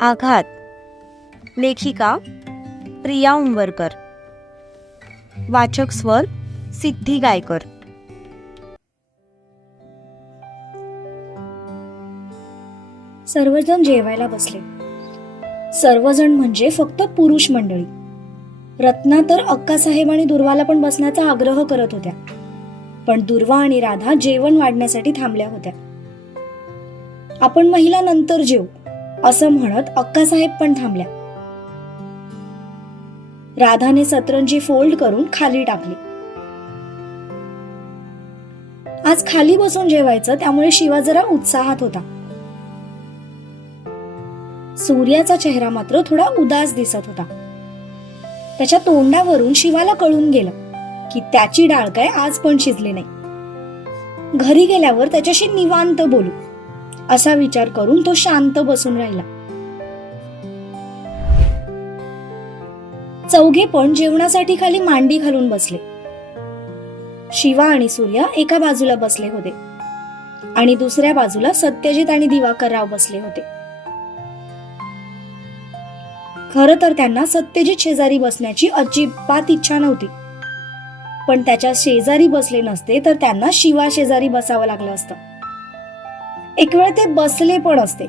आघात. लेखिका प्रिया उंबरकर. वाचक स्वर सिद्धी गायकर. सर्वजण जेवायला बसले. सर्वजण म्हणजे फक्त पुरुष मंडळी. रत्ना तर अक्कासाहेब आणि दुर्वाला पण बसण्याचा आग्रह करत होत्या, पण दुर्वा आणि राधा जेवण वाढण्यासाठी थांबल्या होत्या. आपण महिला नंतर जेवू असं म्हणत अक्कासाहेब पण थांबल्या. राधाने सतरंजी फोल्ड करून खाली टाकली. आज खाली बसून जेवायचं, त्यामुळे शिवा जरा उत्साहात होता. सूर्याचा चेहरा मात्र थोडा उदास दिसत होता. त्याच्या तोंडावरून शिवाला कळून गेलं की त्याची डाळ काय आज पण शिजली नाही. घरी गेल्यावर त्याच्याशी निवांत बोलू असा विचार करून तो शांत बसून राहिला. चौघे पण जेवणासाठी खाली मांडी घालून बसले. शिवा आणि सूर्या एका बाजूला बसले होते आणि दुसऱ्या बाजूला सत्यजित आणि दिवाकरराव बसले होते. खरं तर त्यांना सत्यजित शेजारी बसण्याची अजिबात इच्छा नव्हती, पण त्याच्या शेजारी बसले नसते तर त्यांना शिवा शेजारी बसावं लागलं असतं. एक वेळ ते बसले पण असते,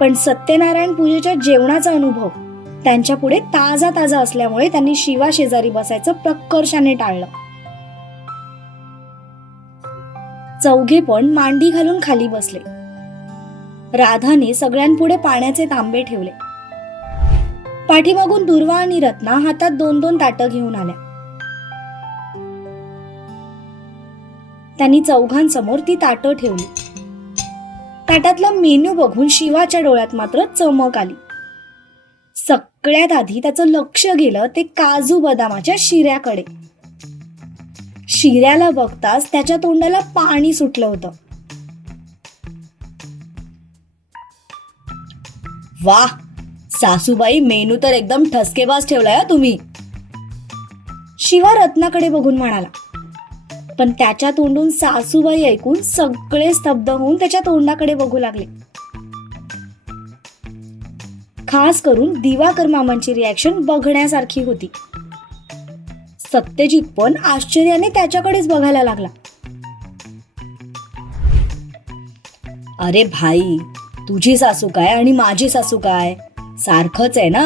पण सत्यनारायण पूजेच्या जेवणाचा अनुभव त्यांच्या पुढे ताजा ताजा असल्यामुळे त्यांनी शिवा शेजारी बसायचं प्रकर्षाने टाळलं. चौघे पण मांडी घालून खाली बसले. राधाने सगळ्यांपुढे पाण्याचे तांबे ठेवले. पाठीमागून दुर्वा आणि रत्ना हातात 2-2 ताटं घेऊन आल्या. त्यांनी चौघांसमोर ती ताटं ठेवली. ताटातला मेन्यू बघून शिवाच्या डोळ्यात मात्र चमक आली. सगळ्यात आधी त्याचं लक्ष गेलं ते काजू बदामाच्या शिऱ्याकडे. शिऱ्याला बघताच त्याच्या तोंडाला पाणी सुटलं होतं. वाह सासूबाई, मेनू तर एकदम ठसकेबाज ठेवलाय तुम्ही. शिवा रत्नाकडे बघून म्हणाला, पण त्याच्या तोंडून सासूबाई ऐकून सगळे स्तब्ध होऊन त्याच्या तोंडाकडे बघू लागले. खास करून दिवाकर मामांची रिॲक्शन बघण्यासारखी होती. सत्यजित पण आश्चर्याने त्याच्याकडेच बघायला लागला. अरे भाई, तुझी सासू काय आणि माझी सासू काय, सारखंच आहे ना.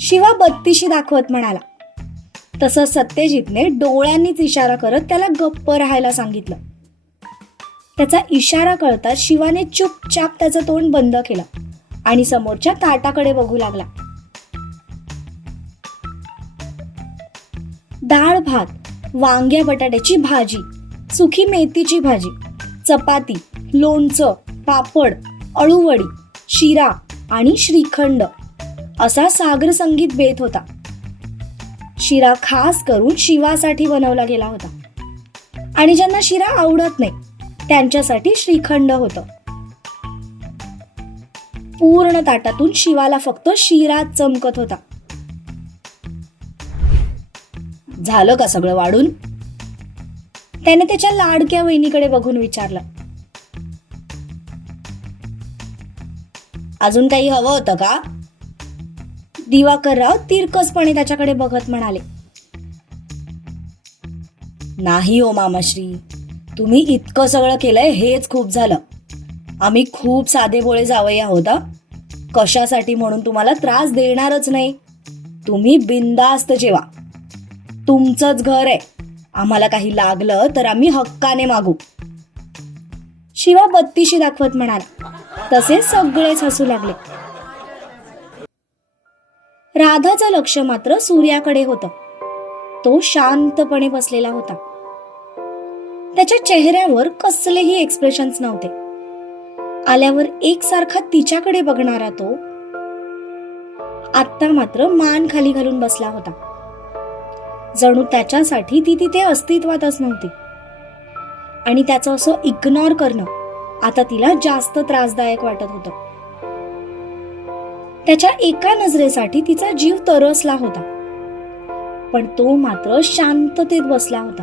शिवा बत्तीशी दाखवत म्हणाला. तसं सत्यजितने डोळ्यांनीच इशारा करत त्याला गप्प राहायला सांगितलं. त्याचा इशारा कळताच शिवाने चुपचाप त्याचं तोंड बंद केलं आणि समोरच्या ताटाकडे बघू लागला. डाळ भात, वांग्या बटाट्याची भाजी, सुकी मेथीची भाजी, चपाती, लोणचं, पापड, अळूवडी, शिरा आणि श्रीखंड असा सागर संगीत बेत होता. शिरा खास करून शिवासाठी बनवला गेला होता आणि ज्यांना शिरा आवडत नाही त्यांच्यासाठी श्रीखंड होतं. पूर्ण ताटातून शिवाला फक्त शिराच चमकत होता. झालं का सगळं वाढून? त्याने त्याच्या लाडक्या वहिनीकडे बघून विचारलं. अजून काही हवं होतं का? दिवाकरराव तिरकसपणे त्याच्याकडे बघत म्हणाले. नाही हो मामाश्री, तुम्ही इतकं सगळं केलंय हेच खूप झालं. आम्ही खूप साधेभोळे जावई आहोत. कशासाठी म्हणून तुम्हाला त्रास देणारच नाही. तुम्ही बिनधास्त जेवा, तुमचंच घर आहे. आम्हाला काही लागलं तर आम्ही हक्काने मागू. शिवा बत्तीशी दाखवत म्हणाला. तसे सगळेच हसू लागले. राधाचं लक्ष मात्र सूर्याकडे होतं. तो शांतपणे बसलेला होता. त्याच्या चेहऱ्यावर कसलेही एक्सप्रेशन्स नव्हते. आल्यावर एकसारखा तिच्याकडे बघणारा तो आत्ता मात्र मान खाली घालून बसला होता. जणू त्याच्यासाठी ती तिथे अस्तित्वातच नव्हती आणि त्याचं असं इग्नोर करणं आता तिला जास्त त्रासदायक वाटत होतं. त्याच्या एका नजरेसाठी तिचा जीव तरसला होता, पण तो मात्र शांततेत बसला होता,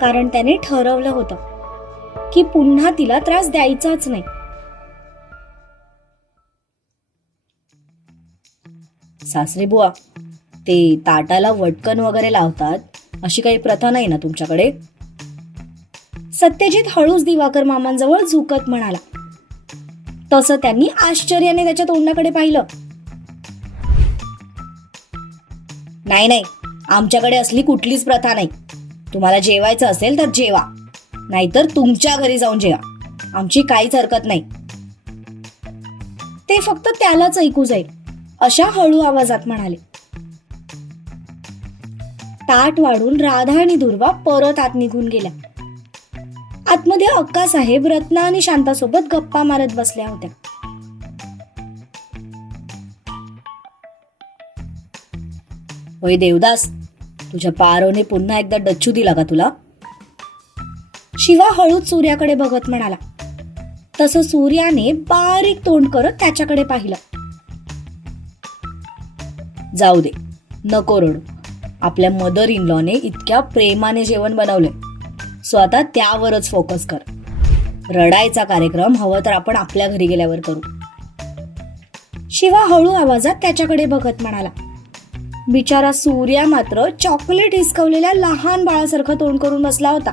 कारण त्याने ठरवलं होतं की पुन्हा तिला त्रास द्यायचाच नाही. सासरे बुवा, ते ताटाला वटकन वगैरे लावतात अशी काही प्रथा नाही ना तुमच्याकडे? सत्यजित हळूच दिवाकर मामांजवळ झुकत म्हणाला. तसं त्यांनी आश्चर्याने त्याच्या तोंडाकडे पाहिलं. नाही नाही, आमच्याकडे असली कुठलीच प्रथा नाही. तुम्हाला जेवायचं असेल तर जेवा, नाहीतर तुमच्या घरी जाऊन जेवा. आमची काहीच हरकत नाही. ते फक्त त्यालाच ऐकू जाईल अशा हळू आवाजात म्हणाले. ताट वाढून राधा आणि दुर्वा परत आत निघून गेल्या. आतमध्ये अक्कासाहेब रत्ना आणि शांतासोबत गप्पा मारत बसल्या होत्या. होय देवदास, तुझ्या पारोने पुन्हा एकदा डच्चू दिला का तुला? शिवा हळूच सूर्याकडे बघत म्हणाला. तसं सूर्याने बारीक तोंड करत त्याच्याकडे पाहिलं. जाऊ दे, नको रडू. आपल्या मदर इन लॉने इतक्या प्रेमाने जेवण बनवलंय, सो आता त्यावरच फोकस कर. रडायचा कार्यक्रम हवं तर आपण आपल्या घरी गेल्यावर करू. शिवा हळू आवाजात त्याच्याकडे बघत म्हणाला. बिचारा सूर्या मात्र चॉकलेट हिसकवलेल्या लहान बाळासारखं तोंड करून बसला होता.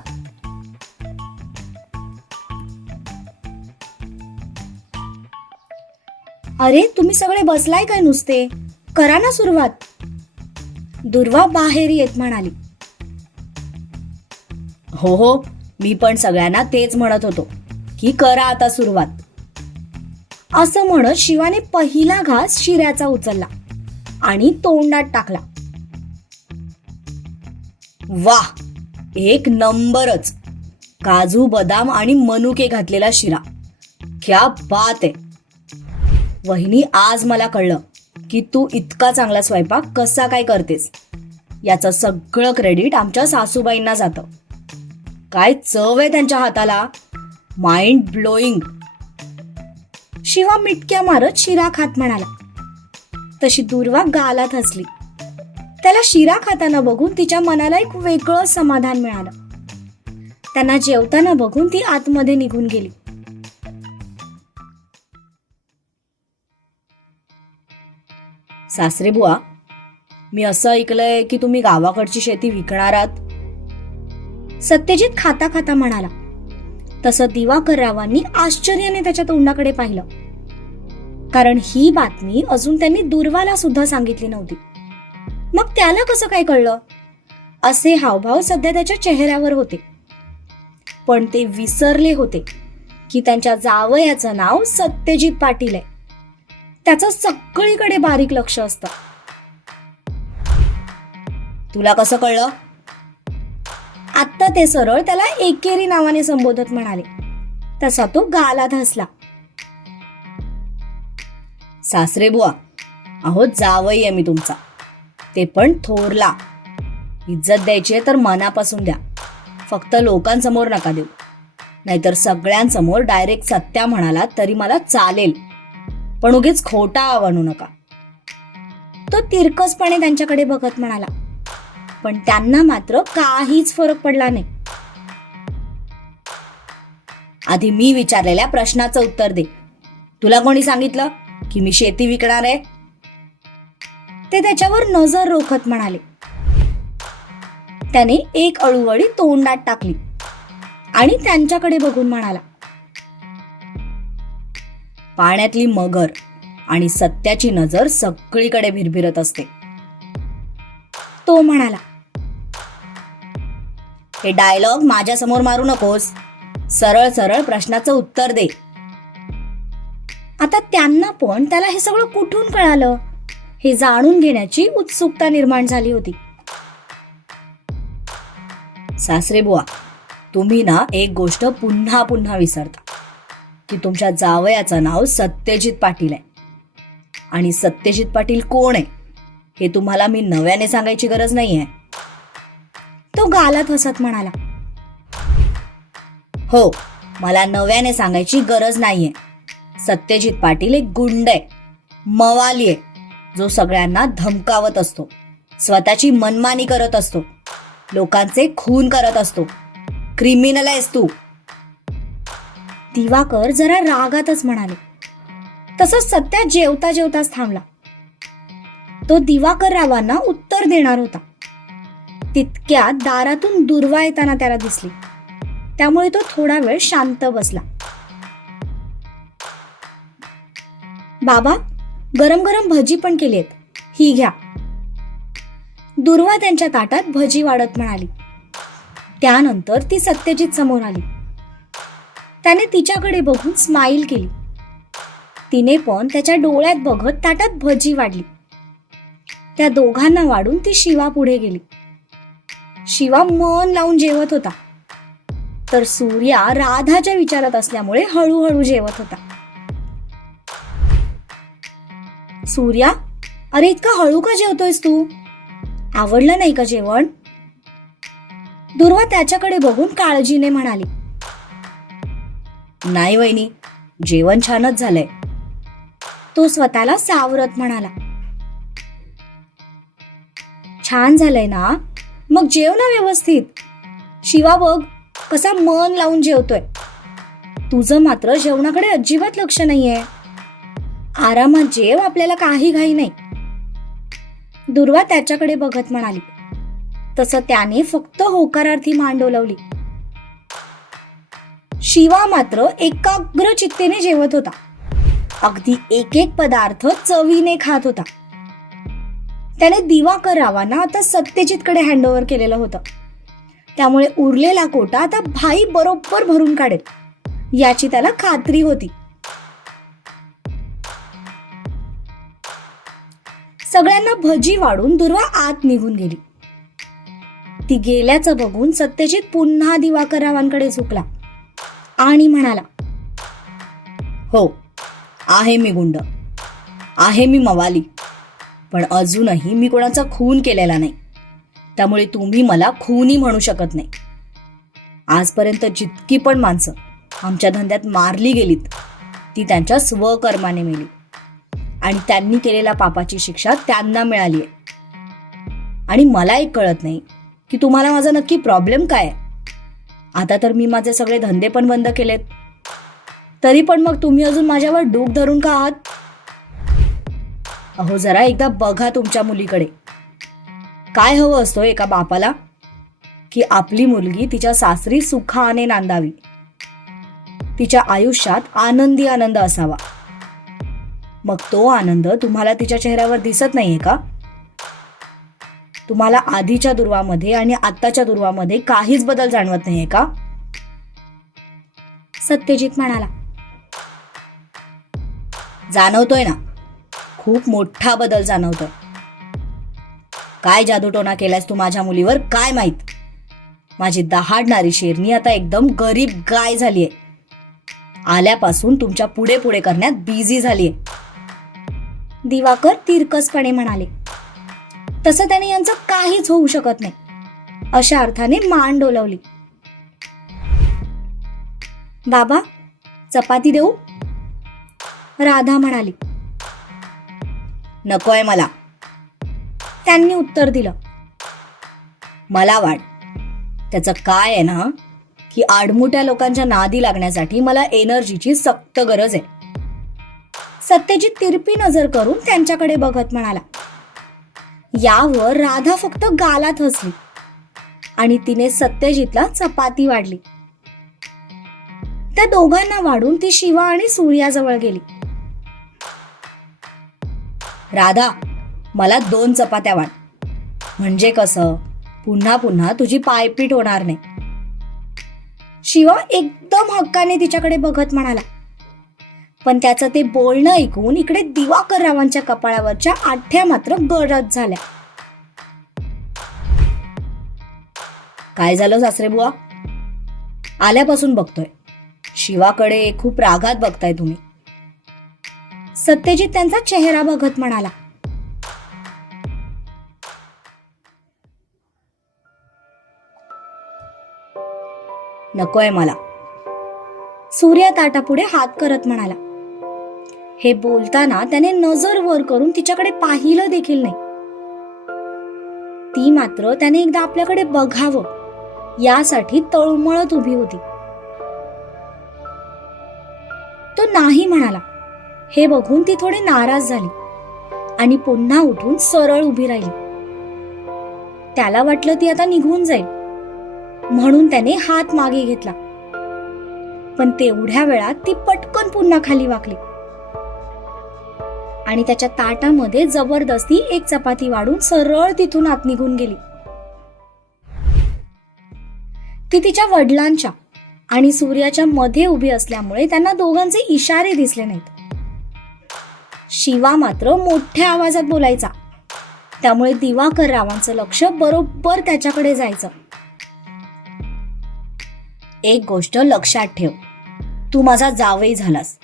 अरे तुम्ही सगळे बसलाय काय नुसते? करा ना सुरुवात. दुर्वा बाहेर येत म्हणाली. हो हो, मी पण सगळ्यांना तेच म्हणत होतो की करा आता सुरुवात. असं म्हणत शिवाने पहिला घास शिऱ्याचा उचलला आणि तोंडात टाकला. वाह, एक नंबरच. काजू बदाम आणि मनुके घातलेला शिरा. क्या बात आहे. वहिनी, आज मला कळलं की तू इतका चांगला स्वयंपाक कसा काय करतेस. याचं सगळं क्रेडिट आमच्या सासूबाईंना जातं. काय चव आहे त्यांच्या हाताला. Mind blowing. शिवा मिटक्या मारत शिरा खात म्हणाला. तशी दुर्वा गालात हसली. त्याला शिरा खाताना बघून तिच्या मनाला एक वेगळं समाधान मिळालं. त्यांना जेवताना बघून ती आतमध्ये निघून गेली. सासरे बुवा, मी असं ऐकलंय की तुम्ही गावाकडची शेती विकणार आहात. सत्यजित खाता खाता म्हणाला. तसं दिवाकर रावांनी आश्चर्याने त्याच्या तोंडाकडे पाहिलं, कारण ही बातमी अजून त्यांनी दुर्वाला सुद्धा सांगितली नव्हती. मग त्याला कसं काय कळलं? असे हावभाव सध्या त्याच्या चेहऱ्यावर होते. पण ते विसरले होते की त्यांच्या जावयाचं नाव सत्यजित पाटील आहे. त्याचं सगळीकडे बारीक लक्ष असतं. तुला कसं कळलं? आत्ता ते सरळ त्याला एकेरी नावाने संबोधत म्हणाले. तसा तो गालात हसला. सासरे बुवा, अहो जावई आहे मी तुमचा, ते पण थोरला. इज्जत द्यायची आहे तर मनापासून द्या. फक्त लोकांसमोर नका देऊ, नाहीतर सगळ्यांसमोर डायरेक्ट सत्या म्हणाला तरी मला चालेल, पण उगीच खोटा बनू नका. तो तिरकसपणे त्यांच्याकडे बघत म्हणाला. पण त्यांना मात्र काहीच फरक पडला नाही. आधी मी विचारलेल्या प्रश्नाचं उत्तर दे. तुला कोणी सांगितलं की मी शेती विकणार आहे? ते त्याच्यावर नजर रोखत म्हणाले. त्याने एक अळूवडी तोंडात टाकली आणि त्यांच्याकडे बघून म्हणाला. पाण्यातली मगर आणि सत्याची नजर सगळीकडे भिरभिरत असते. तो म्हणाला. हे डायलॉग माझ्या समोर मारू नकोस. सरळ सरळ प्रश्नाचं उत्तर दे. आता त्यांना पण त्याला हे सगळं कुठून कळालं हे जाणून घेण्याची उत्सुकता निर्माण झाली होती. सासरे बुवा, तुम्ही ना एक गोष्ट पुन्हा पुन्हा विसरता की तुमच्या जावयाचं नाव सत्यजित पाटील आहे. आणि सत्यजित पाटील कोण आहे हे तुम्हाला मी नव्याने सांगायची गरज नाहीये. तो गालात हसत म्हणाला. हो, मला नव्याने सांगायची गरज नाहीये. सत्यजित पाटील एक गुंड आहे, मवाली आहे, जो सगळ्यांना धमकावत असतो, स्वतःची मनमानी करत असतो, लोकांचे खून करत असतो. क्रिमिनल आहेस तू. दिवाकर जरा रागातच म्हणाले. तसंच सत्या जेवता जेवताच थांबला. तो दिवाकररावांना उत्तर देणार होता. तितक्यात दारातून दुर्वा येताना त्याला दिसली. त्यामुळे तो थोडा वेळ शांत बसला. बाबा, गरम गरम भजी पण केली आहेत, ही घ्या. दुर्वा त्यांच्या ताटात भजी वाढत म्हणाली. त्यानंतर ती सत्यजित समोर आली. त्याने तिच्याकडे बघून स्माईल केली. तिने पण त्याच्या डोळ्यात बघत ताटात भजी वाढली. त्या दोघांना वाढून ती शिवा पुढे गेली. शिवा मन लावून जेवत होता, तर सूर्या राधाच्या विचारात असल्यामुळे हळूहळू जेवत होता. सूर्या, अरे इतका हळू का जेवतोयस तू? आवडलं नाही का जेवण? दुर्वा त्याच्याकडे बघून काळजीने म्हणाली. नाही वहिनी, जेवण छानच झालंय. तो स्वतःला सावरत म्हणाला. छान झालंय ना? मग जेव ना व्यवस्थित. शिवा बघ कसा मन लावून जेवतोय. तुझं मात्र जेवणाकडे अजिबात लक्ष नाहीये. आरामात जेव, आपल्याला काही घाई नाही. दुर्वा त्याच्याकडे बघत म्हणाली. तसं त्याने फक्त होकारार्थी मान डोलावली. शिवा मात्र एकाग्र चित्तेने जेवत होता. अगदी एक एक पदार्थ चवीने खात होता. त्याने दिवाकररावांना आता सत्यजितकडे हँडओव्हर केलेलं होतं. त्यामुळे उरलेला कोटा आता भाई बरोबर भरून काढेल याची त्याला खात्री होती. सगळ्यांना भजी वाढून दुर्वा आत निघून गेली. ती गेल्याचं बघून सत्यजित पुन्हा दिवाकररावांकडे झुकला आणि म्हणाला, हो, आहे मी गुंड, आहे मी मवाली, पण अजूनही मी कोणाचा खून केलेला नाही. त्यामुळे तुम्ही मला खूनी म्हणू शकत नाही. आजपर्यंत जितकी पण माणसं आमच्या धंद्यात मारली गेलीत ती त्यांच्या स्वकर्माने मेली आणि त्यांनी केलेल्या पापाची शिक्षा त्यांना मिळाली आहे. आणि मला एक कळत नाही की तुम्हाला माझा नक्की प्रॉब्लेम काय आहे. आता तर मी माझे सगळे धंदे पण बंद केलेत, तरी पण मग तुम्ही अजून माझ्यावर डूक धरून का आहात? अहो, जरा एकदा बघा तुमच्या मुलीकडे. काय हवं असतं एका बापाला? की आपली मुलगी तिच्या सासरी सुखाने नांदावी, तिच्या आयुष्यात आनंदी आनंद असावा. मग तो आनंद तुम्हाला तिच्या चेहऱ्यावर दिसत नाहीये का? तुम्हाला आधीच्या दुर्वामध्ये आणि आत्ताच्या दुर्वामध्ये काहीच बदल जाणवत नाहीये का? सत्यजित म्हणाला. जाणवतोय ना, खूप मोठा बदल जाणवतोय. काय जादूटोणा केलायस तू माझ्या मुलीवर काय माहित. माझी दहाडणारी शेरणी आता एकदम गरीब गाय झालीये. आल्यापासून तुमच्या पुढे पुढे करण्यात बिझी झालीये. दिवाकर तिरकसपणे म्हणाले. तसं त्याने यांचं काहीच होऊ शकत नाही अशा अर्थाने मान डोलावली. बाबा, चपाती देऊ? राधा म्हणाली. नकोय मला. त्यांनी उत्तर दिलं. मला वाट. त्याचं काय आहे ना की आडमुट्या लोकांच्या नादी लागण्यासाठी मला एनर्जीची सक्त गरज आहे. सत्यजित तिरपी नजर करून त्यांच्याकडे बघत म्हणाला. यावर राधा फक्त गालात हसली आणि तिने सत्यजितला चपाती वाढली. त्या दोघांना वाढून ती शिवा आणि सूर्याजवळ गेली. राधा, मला 2 चपात्या वाढ. म्हणजे कसं पुन्हा पुन्हा तुझी पायपीट होणार नाही. शिवा एकदम हक्काने तिच्याकडे बघत म्हणाला. पण त्याचं ते बोलणं ऐकून इकडे दिवाकररावांच्या कपाळावरच्या आठ्या मात्र गडद झाल्या. काय झालं सासरे बुवा? आल्यापासून बघतोय शिवाकडे खूप रागात बघताय तुम्ही. सत्यजित त्यांचा चेहरा बघत म्हणाला. नकोय मला. सूर्या ताटापुढे हात करत म्हणाला. हे बोलताना त्याने नजर वर करून तिच्याकडे पाहिलं देखील नाही. ती मात्र त्याने एकदा आपल्याकडे बघावं यासाठी तळमळत उभी होती. तो नाही म्हणाला. हे बघून ती थोडी नाराज झाली. आणि पुन्हा उठून सरळ उभी राहिली. त्याला वाटलं ती आता निघून जाईल, म्हणून त्याने हात मागे घेतला. पण तेवढ्या वेळात ती पटकन पुन्हा खाली वाकली आणि त्याच्या ताटामध्ये जबरदस्ती एक चपाती वाढून सरळ तिथून आत निघून गेली. ती तिच्या वडिलांच्या आणि सूर्याच्या मध्ये उभी असल्यामुळे त्यांना दोघांचे इशारे दिसले नाहीत. शिवा मात्र मोठ्या आवाजात बोलायचा, त्यामुळे दिवाकर रावांचं लक्ष बरोबर त्याच्याकडे जायचं. एक गोष्ट लक्षात ठेव, तू माझा जावई झालास.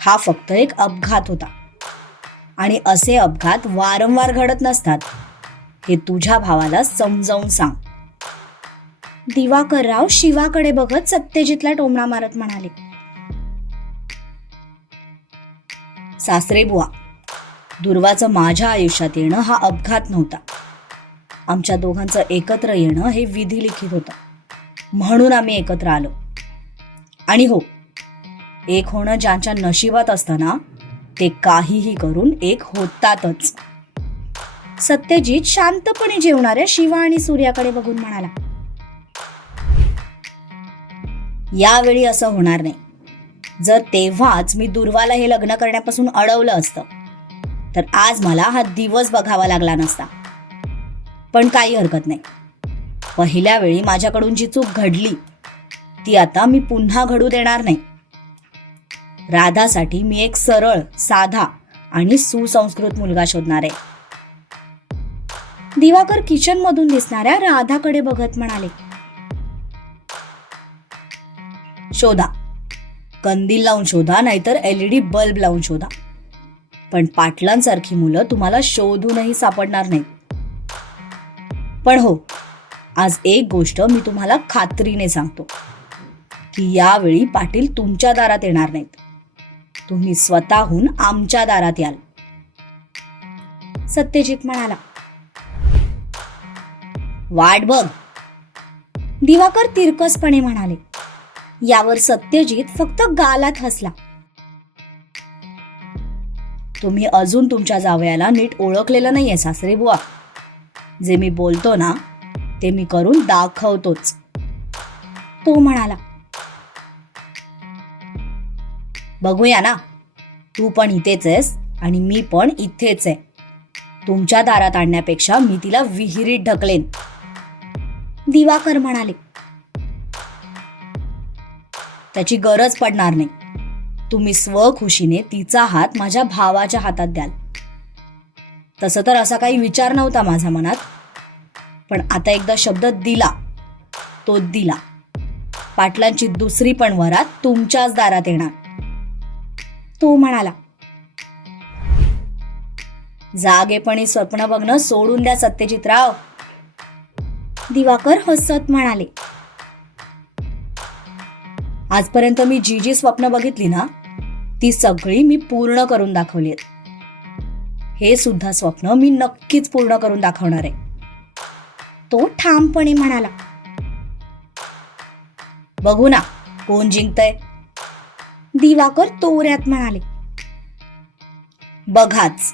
हा फक्त एक अपघात होता आणि असे अपघात वारंवार घडत नसतात. हे तुझ्या भावाला समजावून सांग. दिवाकरराव शिवाकडे बघत सत्यजितला टोमणा मारत म्हणाले, सासरे बुवा, दुर्वाचं माझ्या आयुष्यात येणं हा अपघात नव्हता. आमच्या दोघांचं एकत्र येणं हे विधिलिखित होतं, म्हणून आम्ही एकत्र आलो. आणि हो, एक होणं ज्यांच्या नशिबात असतं ना, ते काहीही करून एक होतातच. सत्यजित शांतपणे जेवणाऱ्या शिवा आणि सूर्याकडे बघून म्हणाला, यावेळी असं होणार नाही. जर तेव्हाच मी दुर्वाला हे लग्न करण्यापासून अडवलं असतं तर आज मला हा दिवस बघावा लागला नसता. पण काही हरकत नाही. पहिल्या वेळी माझ्याकडून जी चूक घडली ती आता मी पुन्हा घडू देणार नाही. राधासाठी मी एक सरळ, साधा आणि सुसंस्कृत मुलगा शोधणार आहे. दिवाकर किचन मधून दिसणाऱ्या राधाकडे बघत म्हणाले, शोधा. कंदील लावून शोधा, नाहीतर LED बल्ब लावून शोधा. पण पाटलांसारखी मुलं तुम्हाला शोधूनही सापडणार नाहीत. पण हो, आज एक गोष्ट मी तुम्हाला खात्रीने सांगतो की यावेळी पाटील तुमच्या दारात येणार नाहीत. तुम्ही स्वतःहून आमच्या दारात याल. सत्यजित म्हणाला. वाट बघ. दिवाकर तिरकसपणे म्हणाले. यावर सत्यजित फक्त गालात हसला. तुम्ही अजून तुमच्या जावयाला नीट ओळखलेलं नाहीये सासरे बुवा. जे मी बोलतो ना ते मी करून दाखवतोच. तो म्हणाला. बघूया ना. तू पण इथेच आहेस आणि मी पण इथेच आहे. तुमच्या दारात आणण्यापेक्षा मी तिला विहिरीत ढकलेन. दिवाकर म्हणाले. त्याची गरज पडणार नाही. तुम्ही स्वखुशीने तिचा हात माझ्या भावाच्या हातात द्याल. तसं तर असा काही विचार नव्हता माझ्या मनात, पण आता एकदा शब्द दिला तो दिला. पाटलांची दुसरी पण वरात तुमच्याच दारात येणार. तो म्हणाला. जागेपणी स्वप्न बघणं सोडून द्या सत्यजितराव. दिवाकर हसत म्हणाले. आजपर्यंत मी जी जी स्वप्न बघितली ना ती सगळी मी पूर्ण करून दाखवली आहेत. हे सुद्धा स्वप्न मी नक्कीच पूर्ण करून दाखवणार आहे. तो ठामपणे म्हणाला. बघू ना कोण जिंकतय. दिवाकर तोऱ्यात म्हणाले. बघाच.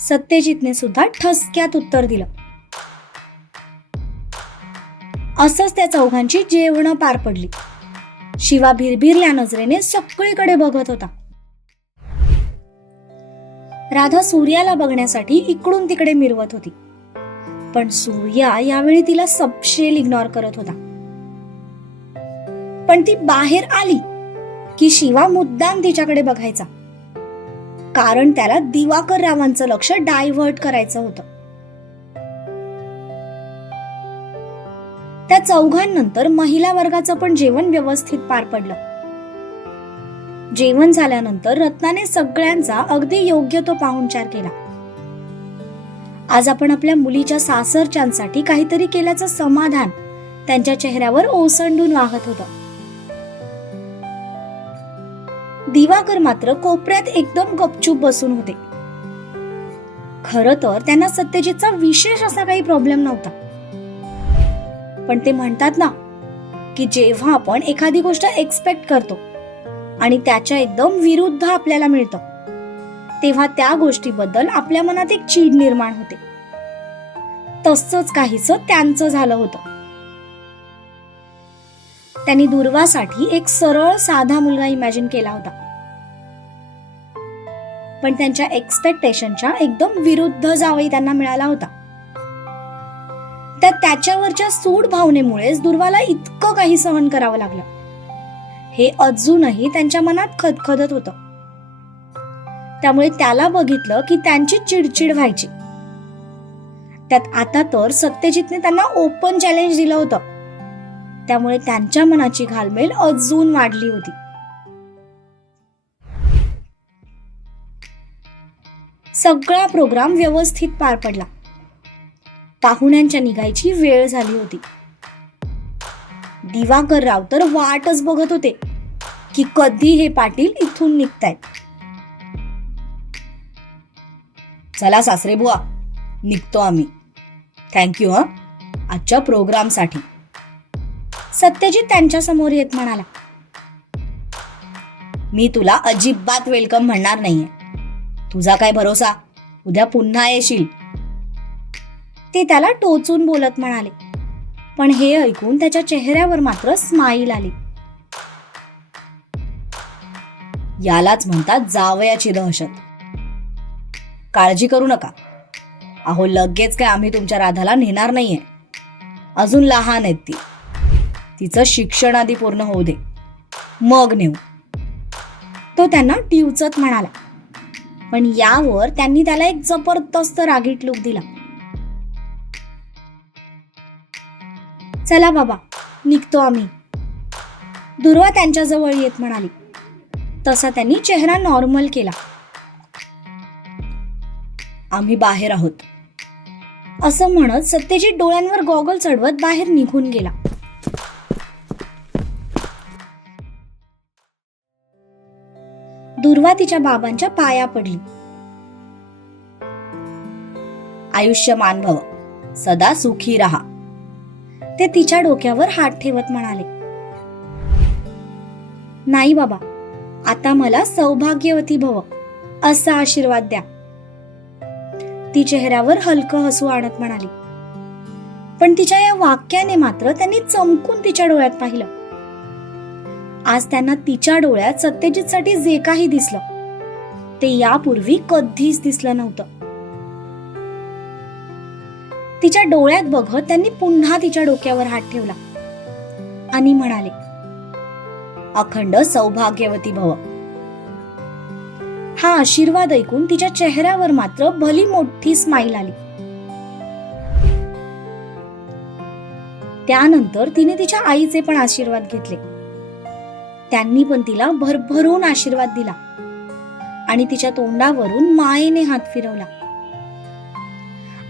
सत्यजितने सुद्धा ठसक्यात उत्तर दिलं. असंच त्या चौघांची जेवणं पार पडली. शिवा भिरभिरल्या नजरेने सगळीकडे बघत होता. राधा सूर्याला बघण्यासाठी इकडून तिकडे मिरवत होती, पण सूर्या यावेळी तिला सपशेल इग्नोर करत होता. पण ती बाहेर आली की शिवा मुद्दाम तिच्याकडे बघायचा, कारण त्याला दिवाकर रावांचं लक्ष डायव्हर्ट करायचं होतं. त्या चौघांनंतर महिला वर्गाचं पण जेवण व्यवस्थित पार पडलं. जेवण झाल्यानंतर रत्नाने सगळ्यांचा अगदी योग्य तो पाहुणचार केला. आज आपण आपल्या मुलीच्या सासरच्यांसाठी काहीतरी केल्याचं समाधान त्यांच्या चेहऱ्यावर ओसंडून वाहत होतं. दिवाकर मात्र कोपऱ्यात एकदम गपचूप बसून होते. खरं तर त्यांना सत्यजितचा विशेष असा काही प्रॉब्लेम नव्हता, पण ते म्हणतात ना की जेव्हा आपण एखादी गोष्ट एक्सपेक्ट करतो आणि त्याच्या एकदम विरुद्ध आपल्याला मिळतं, तेव्हा त्या गोष्टीबद्दल आपल्या मनात एक चीड निर्माण होते. तसंच काहीसं त्यांचं झालं होतं. त्यांनी दुर्वासाठी एक सरळ साधा मुलगा इमॅजिन केला होता, पण त्यांच्या एक्सपेक्टेशनच्या एकदम विरुद्ध जावई त्यांना मिळाला होता. त्याच्यावरच्या सूड भावनेमुळेच दुर्वाला इतकं काही सहन करावं लागलं, हे अजूनही त्यांच्या मनात खदखदत होतं. त्यामुळे त्याला बघितलं की त्यांची चिडचिड व्हायची. त्यात आता तर सत्यजितने त्यांना ओपन चॅलेंज दिलं होतं, त्यामुळे त्यांच्या मनाची घालमेल अजून वाढली होती. सगळा प्रोग्राम व्यवस्थित पार पडला. पाहुण्यांच्या निघायची वेळ झाली होती. दिवाकर राव तर वाटच बघत होते की कधी हे पाटील इथून निघतायत. चला सासरे बुवा, निघतो आम्ही. थँक्यू आजच्या प्रोग्रामसाठी. सत्यजित त्यांच्या समोर येत म्हणाला, मी तुला अजिबात वेलकम म्हणणार नाहीये. तुझा काय भरोसा, उद्या पुन्हा येशील. ते त्याला टोचून बोलत म्हणाले, पण हे ऐकून त्याच्या चेहऱ्यावर मात्र स्माईल आली. यालाच म्हणतात जावयाची दहशत. काळजी करू नका. अहो लगेच काय आम्ही तुमच्या राधाला नेणार नाहीये. अजून लहान आहेत ती. तिचं शिक्षण आधी पूर्ण होऊ दे, मग नेऊ. तो त्यांना टिवचत म्हणाला, पण यावर त्यांनी त्याला एक जबरदस्त रागीट लुक दिला. चला बाबा, निघतो आम्ही. दुर्वा त्यांच्या जवळ येत म्हणाली. तसा त्यांनी चेहरा नॉर्मल केला. आम्ही बाहेर आहोत. असं म्हणत सत्यजित डोळ्यांवर गॉगल चढवत बाहेर निघून गेला. दुर्वा तिच्या बाबांच्या पाया पडली. आयुष्यमान भव, सदा सुखी राहा. ते तिच्या डोक्यावर हात ठेवत म्हणाले, नाही बाबा, आता मला सौभाग्यवती भव असा आशीर्वाद द्या. ती चेहऱ्यावर हलकं हसू आणत म्हणाली. पण तिच्या या वाक्याने मात्र त्यांनी चमकून तिच्या डोळ्यात पाहिलं. आज त्यांना तिच्या डोळ्यात सत्यजितसाठी जे काही दिसलं ते यापूर्वी कधीच दिसलं नव्हतं. तिच्या डोळ्यात बघत त्यांनी पुन्हा तिच्या डोक्यावर हात ठेवला आणि म्हणाले, अखंड सौभाग्यवती भव. हा आशीर्वाद ऐकून तिच्या चेहऱ्यावर मात्र भली मोठी स्माईल आली. त्यानंतर तिने तिच्या आईचे पण आशीर्वाद घेतले. त्यांनी पण तिला भरभरून आशीर्वाद दिला आणि तिच्या तोंडावरून मायेने हात फिरवला.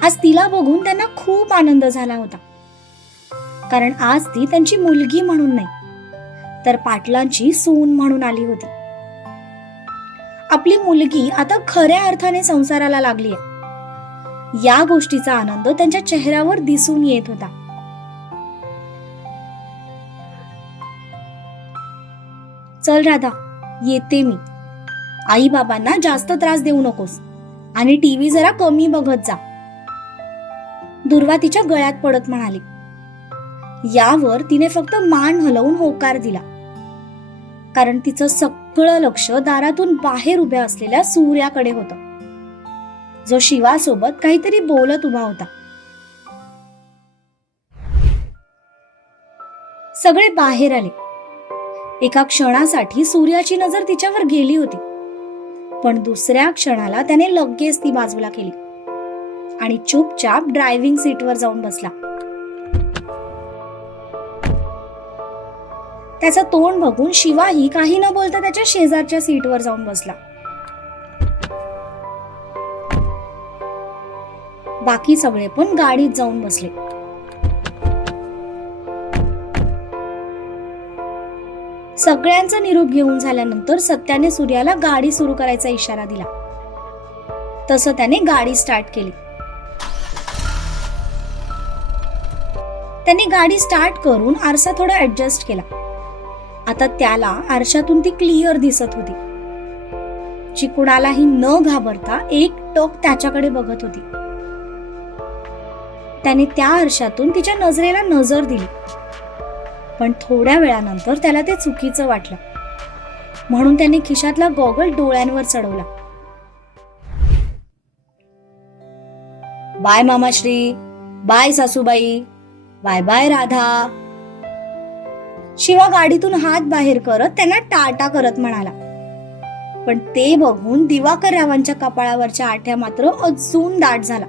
आज तिला बघून त्यांना खूप आनंद झाला होता, कारण आज ती त्यांची मुलगी म्हणून नाही तर पाटलांची सून म्हणून आली होती. आपली मुलगी आता खऱ्या अर्थाने संसाराला लागली आहे, या गोष्टीचा आनंद त्यांच्या चेहऱ्यावर दिसून येत होता. चल राधा, येते मी. आई बाबांना जास्त त्रास देऊ नकोस आणि टीव्ही जरा कमी बघत जा. दुर्वा तिच्या गळ्यात पडत म्हणाली. यावर तिने फक्त मान हलवून होकार दिला, कारण तिचं सगळं लक्ष दारातून बाहेर उभ्या असलेल्या सूर्याकडे होतं, जो शिवासोबत काहीतरी बोलत उभा होता. सगळे बाहेर आले. एका क्षणासाठी सूर्याची नजर तिच्यावर गेली होती, पण दुसऱ्या क्षणाला त्याने लगेच ती बाजूला केली आणि चुपचाप ड्रायव्हिंग सीटवर जाऊन बसला. त्याचं तोंड बघून शिवाही काही न बोलता त्याच्या शेजारच्या सीटवर जाऊन बसला. बाकी सगळे पण गाडीत जाऊन बसले. सगळ्यांचा निरोप घेऊन झाल्यानंतर सत्याने सूर्याला गाडी सुरू करायचा इशारा दिला. तसं त्याने गाडी स्टार्ट केली. त्याने गाडी स्टार्ट करून आरसा थोडा ऍडजस्ट केला. आता त्याला आरशातून ती क्लिअर दिसत होती. जी कुणालाही न घाबरता एकटक त्याच्याकडे बघत होती. त्याने त्या आरशातून तिच्या नजरेला नजर दिली, पण थोड्या वेळानंतर त्याला ते चुकीचं वाटलं, म्हणून त्याने खिशातला गॉगल डोळ्यांवर चढवला. बाय मामाश्री, बाय सासूबाई, बाय बाय राधा. शिवा गाडीतून हात बाहेर करत त्यांना टाटा करत म्हणाला. पण ते बघून दिवाकररावांच्या कपाळावरच्या आठ्या मात्र अजून दाट झाला.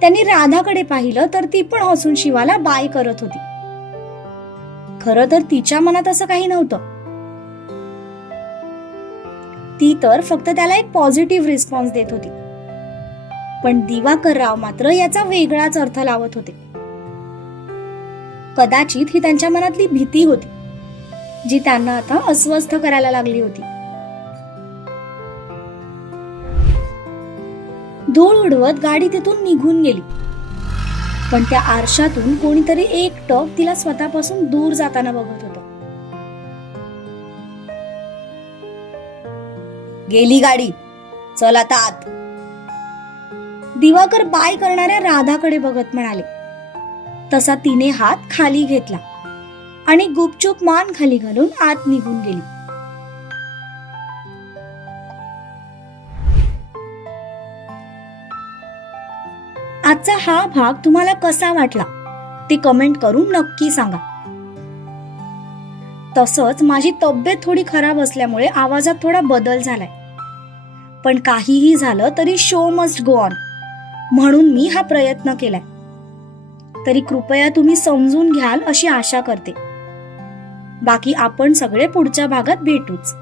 त्यांनी राधाकडे पाहिलं तर ती पण हसून शिवाला बाय करत होती. खरं तर तिच्या मनात असं काही नव्हतं. ती तर फक्त त्याला एक पॉझिटिव्ह रिस्पॉन्स देत होती. पण दिवाकरराव मात्र याचा वेगळाच अर्थ लावत होते. कदाचित ही त्यांच्या मनातली भीती होती, जी त्यांना आता अस्वस्थ करायला लागली होती. धूळ उडवत गाडी तिथून निघून गेली, पण त्या आरशातून कोणीतरी एकटक तिला स्वतःपासून दूर जाताना बघत होतं. गेली गाडी, चल आता आत. दिवाकर बाय करणाऱ्या राधाकडे बघत म्हणाले. तसा तिने हात खाली घेतला आणि गुपचूप मान खाली घालून आत निघून गेली. आजचा हा भाग तुम्हाला कसा वाटला ते कमेंट करून नक्की सांगा. तसंच माझी तब्येत थोडी खराब असल्यामुळे आवाजात थोडा बदल झालाय, पण काहीही झालं तरी शो मस्ट गो ऑन म्हणून मी हा प्रयत्न केलाय. तरी कृपया तुम्ही समजून घ्याल अशी आशा करते. बाकी आपण सगळे पुढच्या भागात भेटूच.